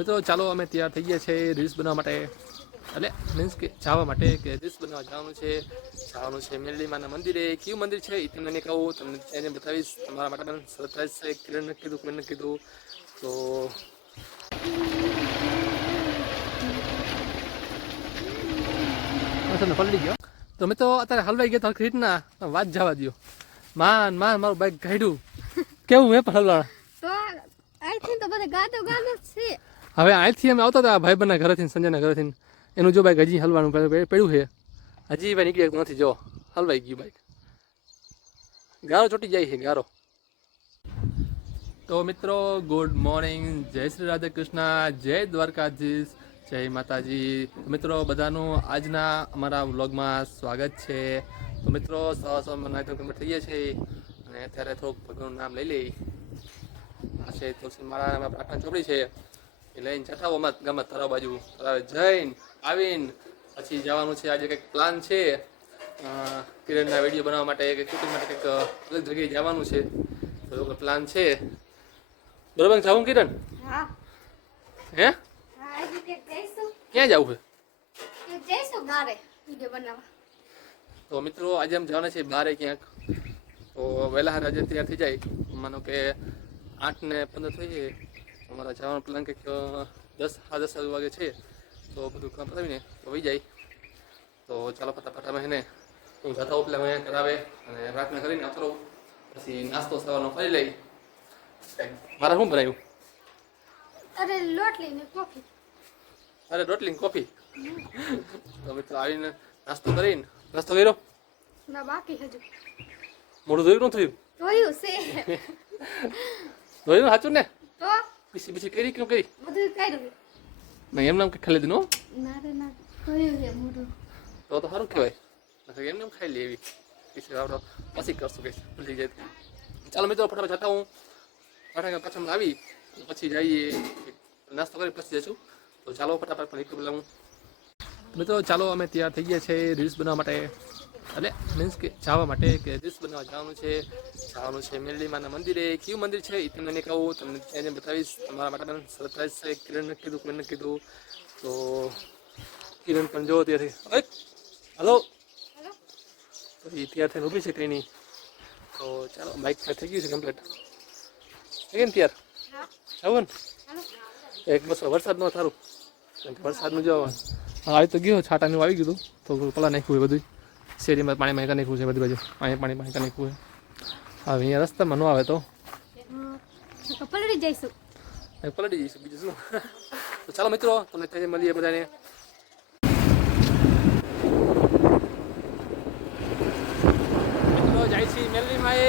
મિત્રો ચાલો અમે તૈયાર થઈ ગયા છે રીલ્સ બનાવવા માટે, એટલે મીન્સ કે જવા માટે કે રીલ્સ બનાવવા જવાનું છે મેરડીમાના મંદિરે. કયું મંદિર છે એ તમને નહીં કહું, તમને એને બતાવીશ. તમારા માટે પણ સરપ્રાઈઝ છે. કિરણને કીધું, કિરણને કીધું તો પલટી ગયો. તો મેં તો અત્યારે હલવાઈ ગયા તો રીતના વાત જવા દો. માન મારું બાઈક ગાડ્યું કેવું મેં પણ હલવાણા. તો બધે ગાતો ગાતો છે. હવે અહીંથી અમે આવતા હતા ભાઈબંધના ઘરેથી, સંજયના ઘરેથી. એનું જો બાઈક હજી હલવાનું પડ્યું છે. હજી ભાઈ નીકળી નથી. જો હલવાઈ ગયું બાઈક, ગારો ચોટી જાય છે ગારો. તો મિત્રો ગુડ મોર્નિંગ, જય શ્રી રાધે કૃષ્ણ, જય દ્વારકાધીશ, જય માતાજી. મિત્રો બધાનું આજના અમારા વ્લોગમાં સ્વાગત છે. તો મિત્રો સવારમાં નાઈ તો કમ્પ્લીટ થઈ ગયા છે અને અત્યારે થોડુંક ભગવાનનું નામ લઈ લઈ. આ છે તુલસી માળા પ્રાર્થના ચોપડી છે એ લઈને જતા મત ગમત તળાવ બાજુ. તળાવે જઈને આવીને પછી જવાનું છે. આજે કંઈક પ્લાન છે કિરણના વિડીયો બનાવવા માટે, કે શૂટિંગ માટે કંઈક અલગ જગ્યાએ જવાનું છે. તો એવો પ્લાન છે. બરોબર જાવું કિરણ? હા. હે? હા, આજે કે જઈશું. ક્યાં જવું છે? જઈશું બારે વિડિયો બનાવવા. તો મિત્રો આજે અમે જવાના છે બારે ક્યાંક. તો વહેલા હાર આજે તૈયાર થઈ જાય. માનો કે 8:15 થઈ જાય. અમારા જવાનો પ્લાન કંઈક 10 વાગે છે. તો બધું કામ પતાવીને તો વહી જાય. તો ચાલો ફટાફટ એને હું જતા હોઉં પેલા અહીંયા કરાવે અને પ્રાર્થના કરીને આવતો રહું. પછી નાસ્તો સવારનો કરી લઈ. મારા શું બનાવ્યું? અરે રોટલી ને કોફી. અરે રોટલી કોફી. તો મિત્રો આવીને નાસ્તો કરીને. નાસ્તો કર્યો? ના, બાકી હજુ. મોઢું ધોયું ન થયું? જોયું છે. ધોયું સાચું ને? તો પછી કરી કેમ કરી? બધું કર્યું. નહીં એમ નામ કે ખાલી દીધું. ના રે ના, જોયું છે મોઢું. તો સારું કહેવાય. એમને એમ ખાઈ લે એવી પછી કરશું કઈ ભૂલી જાય. ચાલો મિત્રો ફટાફટ જતા હું પાછળ આવી પછી જઈએ નાસ્તો કરી પછી જઈશું. તો ચાલો ફટાફટ પણ એક પેલા હું મિત્રો ચાલો અમે તૈયાર થઈ ગયા છે રીલ્સ બનાવવા માટે, એટલે મીન્સ કે જવા માટે કે રીલ્સ બનાવવા જવાનું છે મેરડીમાના મંદિરે. કયું મંદિર છે એ તમને નહીં કહું, તમને એને બતાવીશ. તમારા માટે પણ સરપ્રાઈઝ છે. કિરણને કીધું તો કિરણ પણ જો ત્યાંથી હલો તો એ તૈયાર થઈને ઊભી છે કંઈ નહીં. તો ચાલો બાઇક થઈ ગયું છે કમ્પ્લીટ. થઈ ને તૈયાર આવું ને એક બસ વરસાદ ન થારું, વરસાદનું જો આવી તો ગયો છાટાનું આવી ગયું તો પલા નાખ્યું હોય બધું. શેરીમાં પાણીમાં કરી નાખ્યું છે બધી બાજુ. પાણી કરી નાખ્યું છે. હવે અહીંયા રસ્તામાં ન આવે તો પલળી જઈશું. બીજું શું. તો ચાલો મિત્રો તમને ત્યાં મળીએ બધાને. મિત્રો જાય છે મેરડીમાં એ.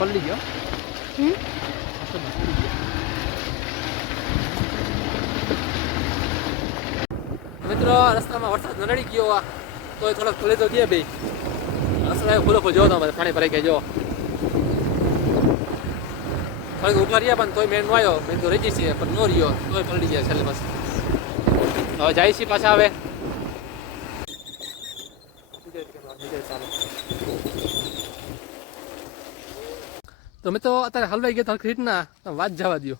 પલટી ગયો. મિત્રો રસ્તામાં વરસાદ નડી ગયો તો થોડોક ખુલે તો ગયા ભાઈ. રસ્તા ખુલ્લો જોવો તો પાણી ભરાઈ ગયા. જો થોડીક ઊભા રહ્યા પણ તોય મેં નો આવ્યો. મેં તો રહી જઈ છે પણ નો રહ્યો તોય પલટી ગયા છેલ્લે. બસ હવે જાય છે પાછા. હવે તો મેં તો અત્યારે હલવાઈ ગયા તો રીતના વાત જવા દો.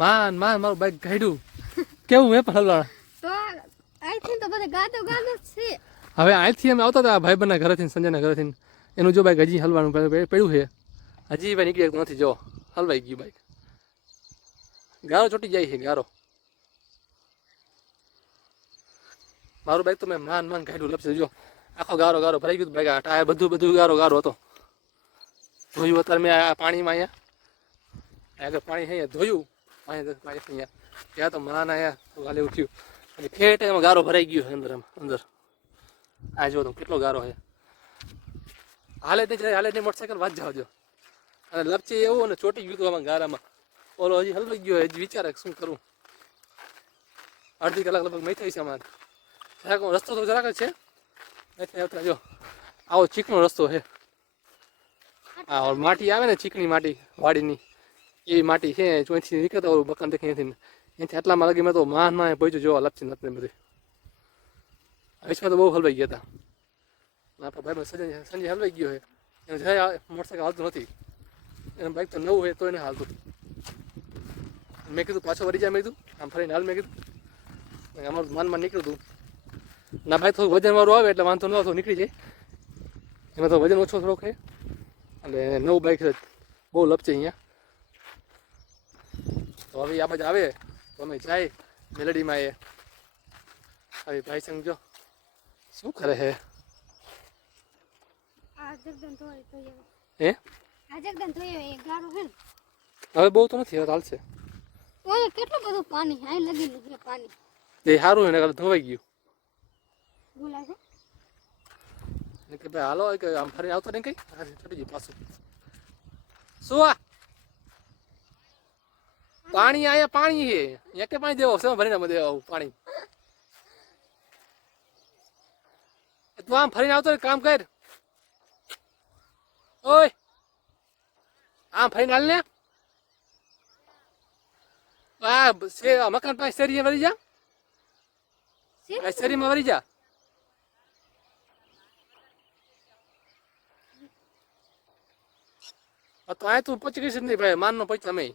મારું બાઈક ગાડ્યું કેવું મેં પણ હલવાણા. તો અહીંથી તો બધે ગાતો ગાતો છે. હવે અહીંથી અમે આવતા હતા ભાઈબંધના ઘરેથી, સંજયના ઘરેથી. એનું જો બાઈક હજી હલવાનું પડ્યું છે. હજી ભાઈ નીકળી નથી. જો હલવાઈ ગયું બાઈક, ગારો ચોટી જાય છે ગારો. મારું બાઈક તો મેં માન ગાડ્યું લપસે. જો આખો ગારો ભરાઈ ગયું બાઈક. ટાયર બધું ગારો હતો. ધોયું અત્યારે મેં આ પાણીમાં અહીંયા આગળ પાણી અહીંયા ધોયું. અહીંયા ત્યાં તો માન અહીંયા વાલે ઉઠ્યું અને ખેટ એમાં ગારો ભરાઈ ગયો અંદર. આ જો તો કેટલો ગારો છે. હાલે નહીં મોટરસાઇકલ વાત જવા દો. અને લપચી એવું અને ચોટી ગયું હતું આમાં ગારામાં. ઓલો હજી હલવાઈ ગયો. હજી વિચારે શું કરું. અડધી કલાક લગભગ મેં થઈ છે અમારે જરાક રસ્તો તો જરાક જ છે નથી આવતા જો આવો ચીકણો રસ્તો છે આ માટી આવે ને ચીકણી માટી વાડીની એવી માટી છે ચોથી નીકળતા હોય મકાન દેખી એથી આટલામાં લગી મેં તો માં પહોંચ્યું જોવા લપસી નથી બધી વિશ્વમાં તો બહુ હલવાઈ ગયા હતા આપણા ભાઈ સંજય હલવાઈ ગયો છે એને જરા મોટરસાઇકલ હાલતું નથી એનું બાઇક તો નવું હોય તો એને હાલતું મેં કીધું પાછો વળી જાય મેં કીધું આમ ફરીને હાલ મેં કીધું અમારું માનમાં નીકળ્યું હતું ના ભાઈ થોડું વજનવાળું આવે એટલે વાંધો ન આવતો નીકળી જાય એમાં તો વજન ઓછો થોડોક છે એટલે નવું બાઇક બહુ લપચે અહીંયા તો હવે આ બાજુ આવે તો અમે જાય મેલડીમાં એ હવે ભાઈ સંગ જો શું કરે છે આ જગદન ધોઈ ધોઈ હે આ જગદન ધોઈ એ ગારો હે ને હવે બહુ તો નથી હવે હાલશે ઓય કેટલું બધું પાણી હાઈ લગેલું છે પાણી એ સારું એને કાલે ધોવાઈ ગયું બોલાય છે કે ભાઈ હાલો કે આમ ફરીને આવતો નહીં કઈ છૂટી ગયું પાછું શું આ પાણી આયા પાણી છે અહીંયા કે પાણી દેવો છે ભરીને બધે આવું પાણી તું આમ ફરીને આવતો કામ કર ઓય આમ ફરીને હાલ ને આ મકાન પાસે શેરીએ વળી જા શેરીમાં વળી જા તો આ તું પચી ગઈ નહીં ભાઈ માન નો પૈસા અમે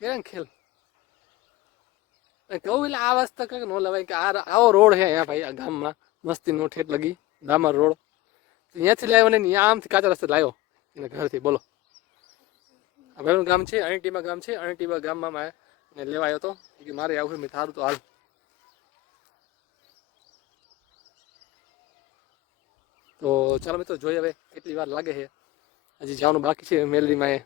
કેમ ખેલ કહું એટલે આ વસ્તુ કંઈક ન લેવાય કે આવો રોડ છે અહીંયા ભાઈ આ ગામમાં મસ્તી નો ઠેઠ લગી ડામર રોડ અહીંયાથી લાવ્યો ને અહીંયા આમથી કાચા રસ્તે લાવ્યો એને ઘરથી બોલો આ ભાઈનું ગામ છે અણીટીમાં ગામ છે અણીટીમાં ગામમાં મેં લેવા આવ્યો હતો કે મારે આવું મેં થારું તો હાલ તો ચાલો મિત્રો જોઈએ હવે કેટલી વાર લાગે છે હજી જવાનું બાકી છે મેલડીમાં એ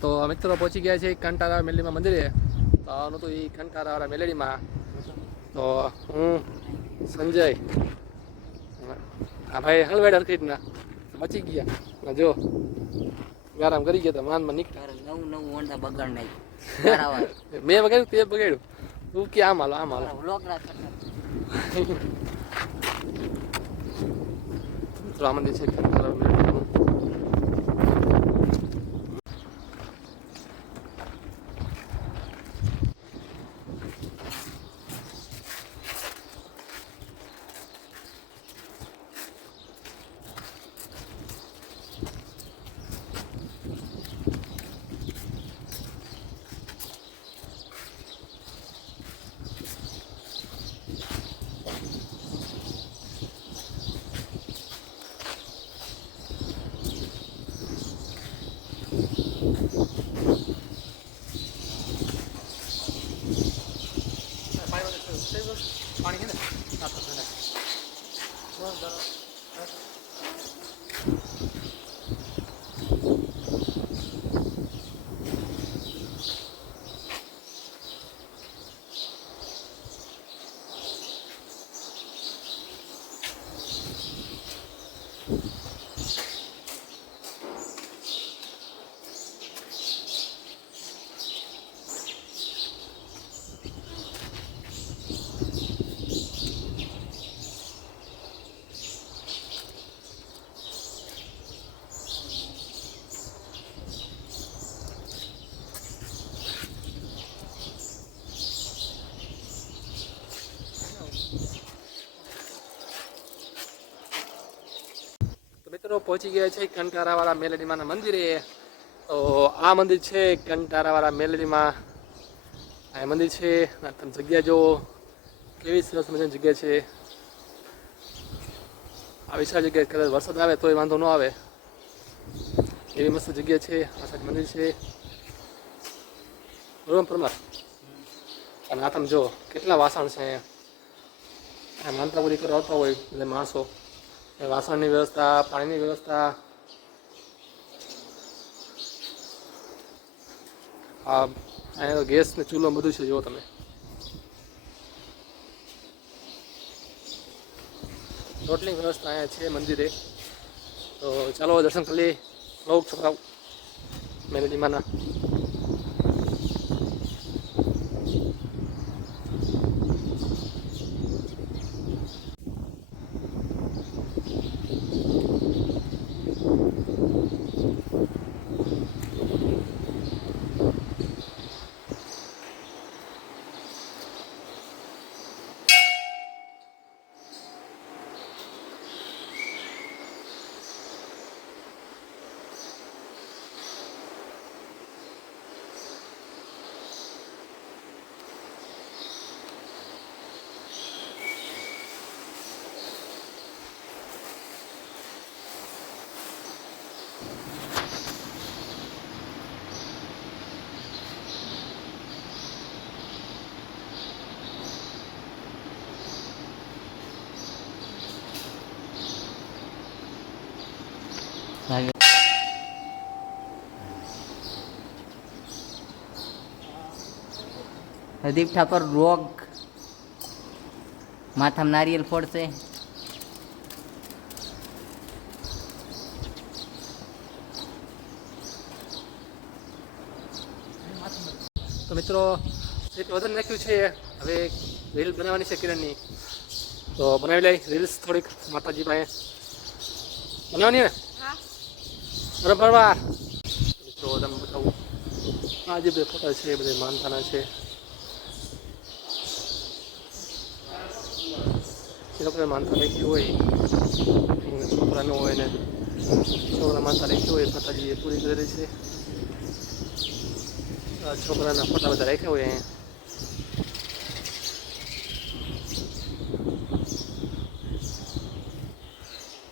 તો મિત્રો પહોંચી ગયા છે કંટારા મેલડીમાં મંદિરે તો આવવાનું હતું એ કંટારાવાળા મેલડીમાં તો હું સંજય આ ભાઈ હલવાડ હરકીટના બચી ગયા જો આરામ કરી ગયા હતા માનમાં નીકળ્યા નવું હોન્ડા બગાડ નહીં મેં બગાડ્યું તે બગાડ્યું તું કે આમ હાલો રામ મંદિર છે કંટારા મેલડીનું મિત્રો પહોંચી ગયા છે કંટારાવાળા મેલડીમાના મંદિરે. તો આ મંદિર છે કંટારાવાળા મેલડીમાં. આ મંદિર છે. તમે જગ્યા જુઓ કેવી સરસ મજાની જગ્યા છે. આ વિશાળ જગ્યા કદાચ વરસાદ આવે તોય વાંધો ન આવે એવી મસ્ત જગ્યા છે. આ સાઈડ મંદિર છે બરોબર પરમાર. અને આ તમે જો કેટલા વાસણ છે અહીંયા. માનતા પૂરી કરવા આવતા હોય એટલે માણસો વાસણની વ્યવસ્થા, પાણીની વ્યવસ્થા, અહીંયા તો ગેસ ને ચૂલો બધું છે જુઓ તમે. રોટલી વ્યવસ્થા અહીંયા છે મંદિરે. તો ચાલો દર્શન કરી લઈએ લોક છોકરાઓ મેલડીમાના. પ્રદીપ ઠાકોર રોગ માથામાં નારિયેલ ફોડશે. તો મિત્રો એક વધારે નાખ્યું છે. હવે રીલ બનાવવાની છે કિરણની. તો બનાવી લઈ રીલ્સ થોડીક માતાજી પાસે બનાવવાની ને બરાબર. મિત્રો તમને બતાવું આ જે બધા ફોટા છે એ બધા માનતાના છે. જે લોકોને માનતા રાખી હોય છોકરાનો હોય ને છોકરા માનતા રાખી હોય માતાજી એ પૂરી કરેલી છે. છોકરાના ફોટા બધા રાખ્યા હોય અહીંયા.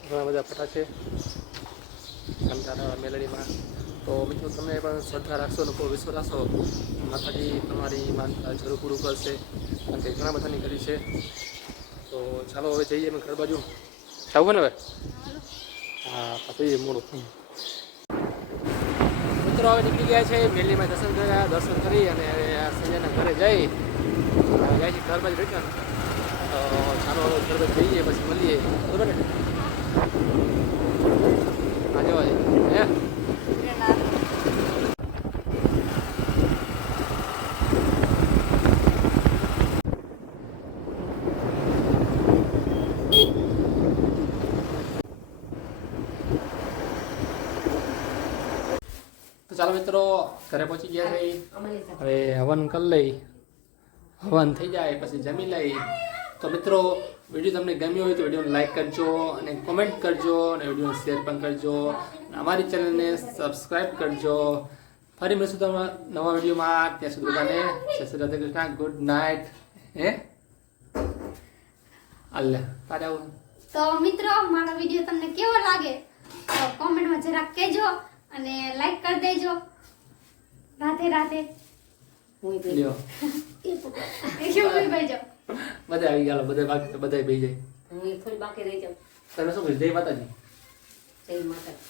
ઘણા બધા ફોટા છે કંટારાવાળા મેલડીમાં. તો મિત્રો તમે પણ શ્રદ્ધા રાખશો, લોકો વિશ્વાસ રાખશો, માતાજી તમારી માનતા જરૂર પૂરું કરશે. કારણ કે ઘણા બધાની કરી છે. તો ચાલો હવે જઈએ અમે ઘર બાજુ. આવું ને હવે હા પછી મોડું. મિત્રો હવે નીકળી ગયા છે મેલડીમાં દર્શન કર્યા. દર્શન કરી અને સંજયના ઘરે જઈ જાય છે ઘર બાજુ રિટર્ન. તો ચાલો હવે ઘર બાજુ જઈએ પછી મળીએ બરાબર ને. હા જવા હે ચાલો મિત્રો ઘરે પહોંચી ગયા છે. હવે હવન કરી લઈ. હવન થઈ જાય પછી જમી લઈ. તો મિત્રો વિડીયો તમને ગમ્યો હોય તો વિડીયોને લાઈક કરજો અને કોમેન્ટ કરજો અને વિડીયોને શેર પણ કરજો. અમારી ચેનલને સબસ્ક્રાઈબ કરજો. ફરી મળીશું તમારા નવા વિડીયોમાં. ત્યાં સુધી બધાને જય શ્રી રાધે કૃષ્ણ. Good night. હે અલ્લે તારે આવું. તો મિત્રો મારો વિડીયો તમને કેવો લાગે તો કોમેન્ટમાં જરાક કહેજો અને લાઈક કરી દેજો. રાધે રાધે. લ્યો કેવું ભાઈજો બધા આવી ગયા. બધા બાકી તો બધા બેસી જાય. હું થોડી બાકી રહી જાઉં. તમે શું કહ્યું? જય માતાજી. જય માતાજી.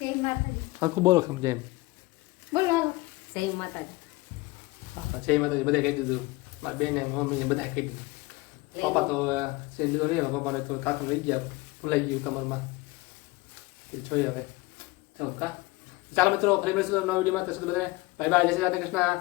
જય માતાજી. આખું બોલો સમજે એમ. બોલો હાલો. જય માતાજી. જય માતાજી બધા કહી દીધું. મારા બેન ને મમ્મી ને બધા કહી દીધું. પપ્પા તો છે લીધો નહીં. પપ્પાને તો કાકું લઈ ગયા. ભૂલાઈ ગયું કમરમાં. એ જોઈએ હવે. ચાલો કા ચાલો મિત્રો ફરી મળીશું નવા વિડીયોમાં. ત્યાં સુધી બધાને બાય બાય. જય શ્રી રાધે કૃષ્ણ.